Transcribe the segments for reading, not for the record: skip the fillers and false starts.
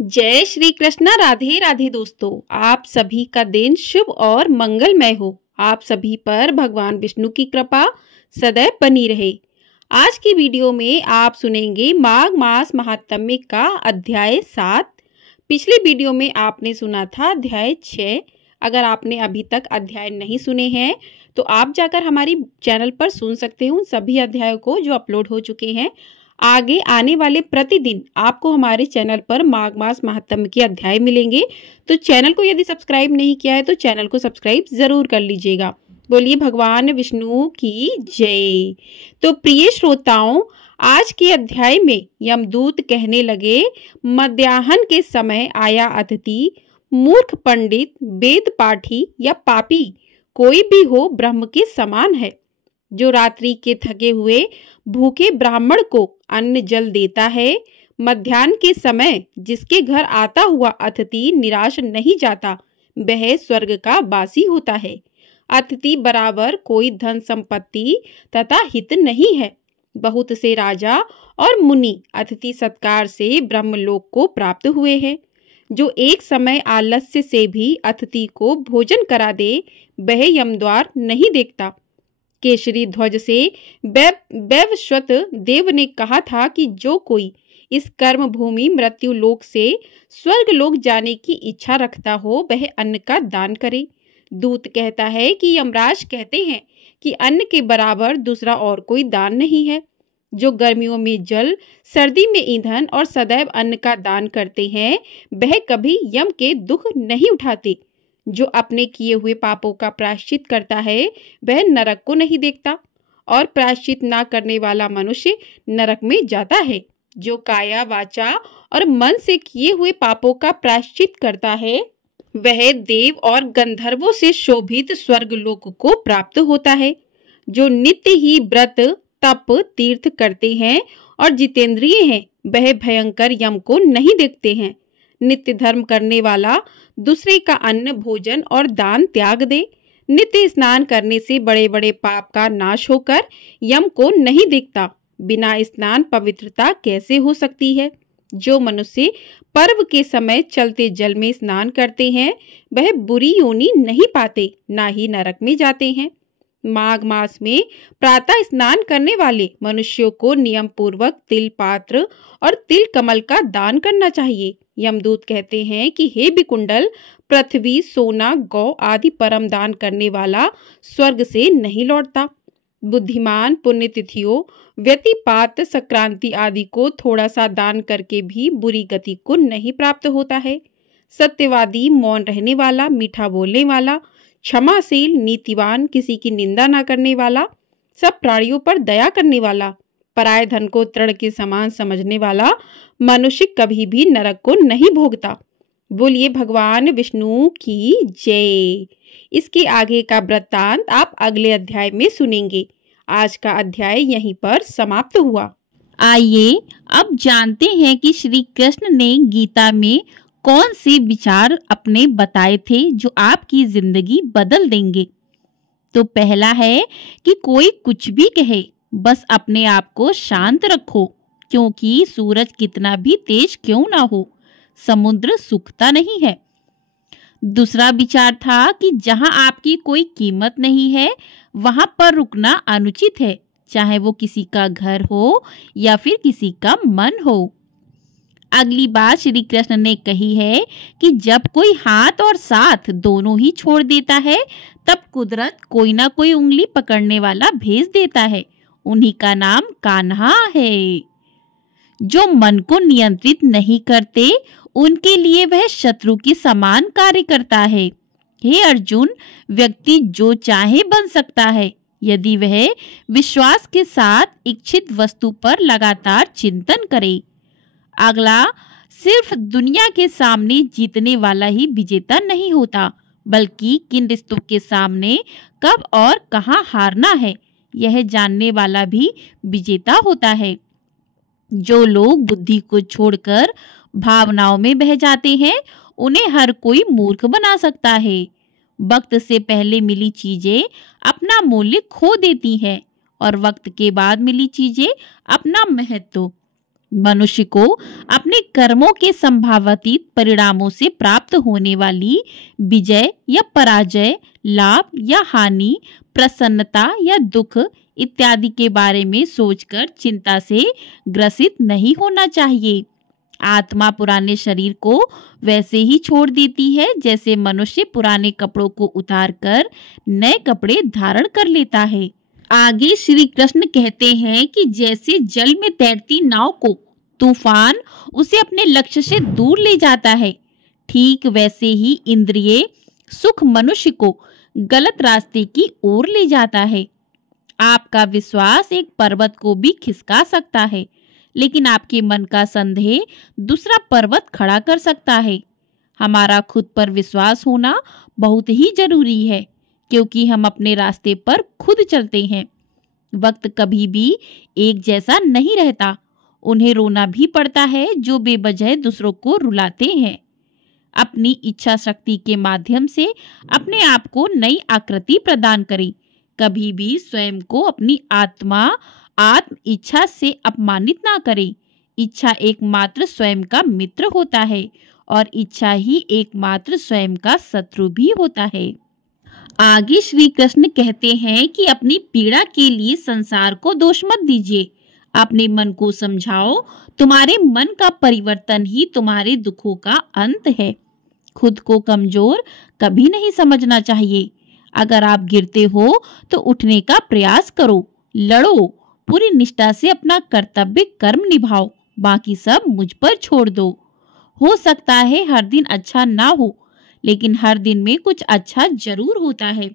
जय श्री कृष्णा। राधे राधे दोस्तों, आप सभी का दिन शुभ और मंगलमय हो। आप सभी पर भगवान विष्णु की कृपा सदैव बनी रहे। आज की वीडियो में आप सुनेंगे माघ मास महात्म्य का अध्याय 7। पिछले वीडियो में आपने सुना था अध्याय 6। अगर आपने अभी तक अध्याय नहीं सुने हैं तो आप जाकर हमारी चैनल पर सुन सकते हो सभी अध्यायों को जो अपलोड हो चुके हैं। आगे आने वाले प्रतिदिन आपको हमारे चैनल पर माघ मास महात्म्य के अध्याय मिलेंगे, तो चैनल को यदि सब्सक्राइब नहीं किया है तो चैनल को सब्सक्राइब जरूर कर लीजिएगा। बोलिए भगवान विष्णु की जय। तो प्रिय श्रोताओं, आज के अध्याय में यमदूत कहने लगे, मध्याह्न के समय आया अतिथि, मूर्ख पंडित, वेद पाठी या पापी कोई भी हो ब्रह्म के समान है। जो रात्रि के थके हुए भूखे ब्राह्मण को अन्न जल देता है, मध्याह्न के समय जिसके घर आता हुआ अतिथि निराश नहीं जाता, वह स्वर्ग का वासी होता है। अतिथि बराबर कोई धन संपत्ति तथा हित नहीं है। बहुत से राजा और मुनि अतिथि सत्कार से ब्रह्मलोक को प्राप्त हुए हैं। जो एक समय आलस्य से भी अतिथि को भोजन करा दे, वह यमद्वार नहीं देखता। केसरी ध्वज से वैवस्वत देव ने कहा था कि जो कोई इस कर्म भूमि मृत्यु लोक से स्वर्ग लोक जाने की इच्छा रखता हो, वह अन्न का दान करे। दूत कहता है कि यमराज कहते हैं कि अन्न के बराबर दूसरा और कोई दान नहीं है। जो गर्मियों में जल, सर्दी में ईंधन और सदैव अन्न का दान करते हैं, वह कभी यम के दुख नहीं उठाते। जो अपने किए हुए पापों का प्रायश्चित करता है, वह नरक को नहीं देखता, और प्रायश्चित ना करने वाला मनुष्य नरक में जाता है। जो काया, वाचा और मन से किए हुए पापों का प्रायश्चित करता है, वह देव और गंधर्वों से शोभित स्वर्गलोक को प्राप्त होता है। जो नित्य ही व्रत, तप, तीर्थ करते हैं और जितेंद्रिय हैं, वह भयंकर यम को नहीं देखते हैं। नित्य धर्म करने वाला दूसरे का अन्न, भोजन और दान त्याग दे। नित्य स्नान करने से बड़े बड़े पाप का नाश होकर यम को नहीं देखता। बिना स्नान पवित्रता कैसे हो सकती है? जो मनुष्य पर्व के समय चलते जल में स्नान करते हैं, वह बुरी योनि नहीं पाते, ना ही नरक में जाते हैं। माघ मास में प्रातः स्नान करने वाले मनुष्यों को नियम पूर्वक तिल पात्र और तिल कमल का दान करना चाहिए। यमदूत कहते हैं कि हे विकुंडल, पृथ्वी, सोना, गौ आदि परम दान करने वाला स्वर्ग से नहीं लौटता। बुद्धिमान पुण्यतिथियों, व्यतिपात, संक्रांति आदि को थोड़ा सा दान करके भी बुरी गति को नहीं प्राप्त होता है। सत्यवादी, मौन रहने वाला, मीठा बोलने वाला, क्षमाशील, नीतिवान, किसी की निंदा न करने वाला, सब प्राणियों पर दया करने वाला, पराये धन को तृण के समान समझने वाला मनुष्य कभी भी नरक को नहीं भोगता। बोलिए भगवान विष्णु की जय। इसके आगे का वृत्तांत आप अगले अध्याय में सुनेंगे। आज का अध्याय यहीं पर समाप्त हुआ। आइए अब जानते हैं कि श्री कृष्ण ने गीता में कौन से विचार अपने बताए थे जो आपकी जिंदगी बदल देंगे। तो पहला है कि कोई कुछ भी कहे, बस अपने आप को शांत रखो, क्योंकि सूरज कितना भी तेज क्यों ना हो, समुद्र सूखता नहीं है। दूसरा विचार था कि जहां आपकी कोई कीमत नहीं है, वहां पर रुकना अनुचित है, चाहे वो किसी का घर हो या फिर किसी का मन हो। अगली बात श्री कृष्ण ने कही है कि जब कोई हाथ और साथ दोनों ही छोड़ देता है, तब कुदरत कोई ना कोई उंगली पकड़ने वाला भेज देता है। उन्हीं का नाम कान्हा है। जो मन को नियंत्रित नहीं करते, उनके लिए वह शत्रु के समान कार्य करता है। हे अर्जुन, व्यक्ति जो चाहे बन सकता है, यदि वह विश्वास के साथ इच्छित वस्तु पर लगातार चिंतन करे। अगला, सिर्फ दुनिया के सामने जीतने वाला ही विजेता नहीं होता, बल्कि किन रिश्तों के सामने कब और कहां हारना है, यह जानने वाला भी विजेता होता है। जो लोग बुद्धि को छोड़कर भावनाओं में बह जाते हैं, उन्हें हर कोई मूर्ख बना सकता है। वक्त से पहले मिली चीजें अपना मूल्य खो देती हैं और वक्त के बाद मिली चीजें अपना महत्व। मनुष्य को अपने कर्मों के संभावित परिणामों से प्राप्त होने वाली विजय या पराजय, लाभ या हानि, प्रसन्नता या दुख इत्यादि के बारे में सोचकर चिंता से ग्रसित नहीं होना चाहिए। आत्मा पुराने शरीर को वैसे ही छोड़ देती है जैसे मनुष्य पुराने कपड़ों को उतारकर नए कपड़े धारण कर लेता है। आगे श्री कृष्ण कहते हैं कि जैसे जल में तैरती नाव को तूफान उसे अपने लक्ष्य से दूर ले जाता है, ठीक वैसे ही इंद्रिय सुख मनुष्य को गलत रास्ते की ओर ले जाता है। आपका विश्वास एक पर्वत को भी खिसका सकता है, लेकिन आपके मन का संदेह दूसरा पर्वत खड़ा कर सकता है। हमारा खुद पर विश्वास होना बहुत ही जरूरी है, क्योंकि हम अपने रास्ते पर खुद चलते हैं। वक्त कभी भी एक जैसा नहीं रहता। उन्हें रोना भी पड़ता है जो बेवजह दूसरों को रुलाते हैं। अपनी इच्छा शक्ति के माध्यम से अपने आप को नई आकृति प्रदान करें। कभी भी स्वयं को अपनी आत्म इच्छा से अपमानित ना करें। इच्छा एकमात्र स्वयं का मित्र होता है और इच्छा ही एकमात्र स्वयं का शत्रु भी होता है। आगे श्री कृष्ण कहते हैं कि अपनी पीड़ा के लिए संसार को दोष मत दीजिए। अपने मन को समझाओ, तुम्हारे मन का परिवर्तन ही तुम्हारे दुखों का अंत है। खुद को कमजोर कभी नहीं समझना चाहिए। अगर आप गिरते हो तो उठने का प्रयास करो, लड़ो, पूरी निष्ठा से अपना कर्तव्य कर्म निभाओ, बाकी सब मुझ पर छोड़ दो। हो सकता है हर दिन अच्छा ना हो, लेकिन हर दिन में कुछ अच्छा जरूर होता है।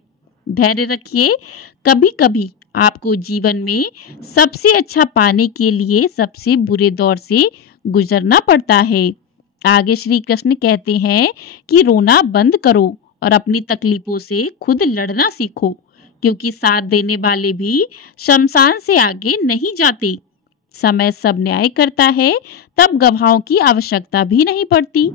धैर्य रखिए। कभी कभी आपको जीवन में सबसे अच्छा पाने के लिए सबसे बुरे दौर से गुजरना पड़ता है। आगे श्री कृष्ण कहते हैं कि रोना बंद करो और अपनी तकलीफों से खुद लड़ना सीखो, क्योंकि साथ देने वाले भी शमशान से आगे नहीं जाते। समय सब न्याय करता है, तब गवाहों की आवश्यकता भी नहीं पड़ती।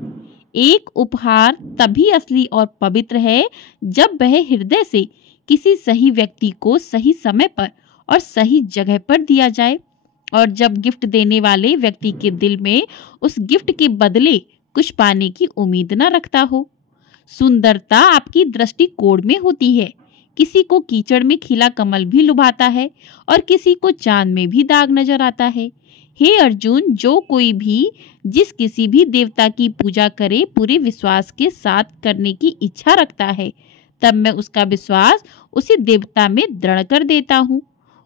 एक उपहार तभी असली और पवित्र है जब वह हृदय से किसी सही व्यक्ति को सही समय पर और सही जगह पर दिया जाए, और जब गिफ्ट देने वाले व्यक्ति के दिल में उस गिफ्ट के बदले कुछ पाने की उम्मीद न रखता हो। सुंदरता आपकी दृष्टिकोण में होती है। किसी को कीचड़ में खिला कमल भी लुभाता है और किसी को चांद में भी दाग नजर आता है। हे अर्जुन, जो कोई भी जिस किसी भी देवता की पूजा करे पूरे विश्वास के साथ करने की इच्छा रखता है, तब मैं उसका विश्वास उसी देवता में दृढ़ कर देता हूँ।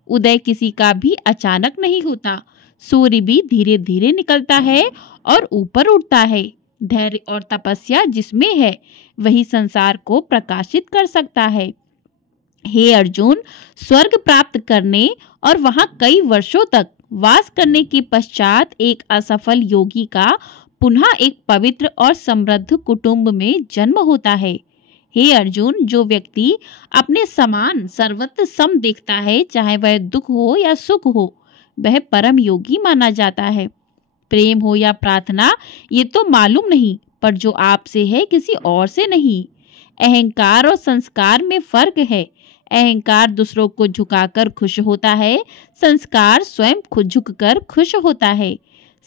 उदय किसी का भी अचानक नहीं होता। सूर्य भी धीरे धीरे निकलता है और ऊपर उठता है। धैर्य और तपस्या जिसमें है वही संसार को प्रकाशित कर सकता है। हे अर्जुन, स्वर्ग प्राप्त करने और वहां कई वर्षों तक वास करने के पश्चात एक असफल योगी का पुनः एक पवित्र और समृद्ध कुटुंब में जन्म होता है। हे अर्जुन, जो व्यक्ति अपने समान सर्वत्र सम देखता है, चाहे वह दुख हो या सुख हो, वह परम योगी माना जाता है। प्रेम हो या प्रार्थना ये तो मालूम नहीं, पर जो आपसे है किसी और से नहीं। अहंकार और संस्कार में फर्क है। अहंकार दूसरों को झुकाकर खुश होता है, संस्कार स्वयं खुद झुककर खुश होता है।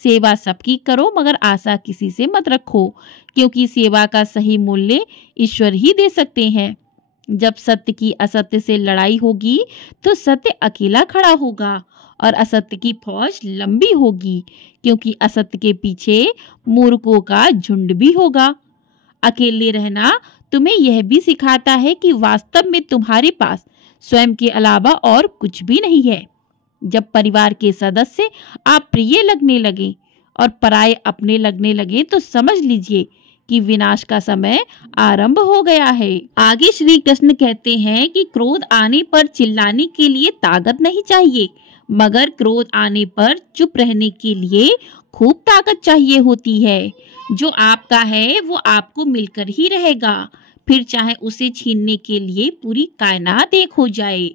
सेवा सबकी करो, मगर आशा किसी से मत रखो, क्योंकि सेवा का सही मूल्य ईश्वर ही दे सकते हैं। जब सत्य की असत्य से लड़ाई होगी तो सत्य अकेला खड़ा होगा और असत्य की फौज लंबी होगी, क्योंकि असत्य के पीछे मूर्खों का झुंड भी होगा। अकेले रहना तुम्हें यह भी सिखाता है कि वास्तव में तुम्हारे पास स्वयं के अलावा और कुछ भी नहीं है। जब परिवार के सदस्य आप प्रिय लगने लगे और पराये अपने लगने लगे तो समझ लीजिए कि विनाश का समय आरंभ हो गया है। आगे श्री कृष्ण कहते हैं कि क्रोध आने पर चिल्लाने के लिए ताकत नहीं चाहिए, मगर क्रोध आने पर चुप रहने के लिए खूब ताकत चाहिए होती है। जो आपका है वो आपको मिलकर ही रहेगा, फिर चाहे उसे छीनने के लिए पूरी कायनात एक हो जाए।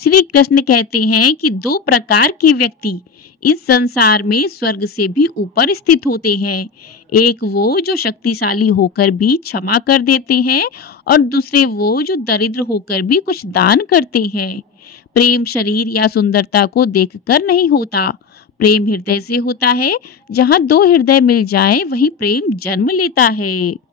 श्री कृष्ण कहते हैं कि दो प्रकार के व्यक्ति इस संसार में स्वर्ग से भी ऊपर स्थित होते हैं। एक वो जो शक्तिशाली होकर भी क्षमा कर देते हैं, और दूसरे वो जो दरिद्र होकर भी कुछ दान करते हैं। प्रेम शरीर या सुंदरता को देखकर नहीं होता, प्रेम हृदय से होता है। जहाँ दो हृदय मिल जाएं वहीं प्रेम जन्म लेता है।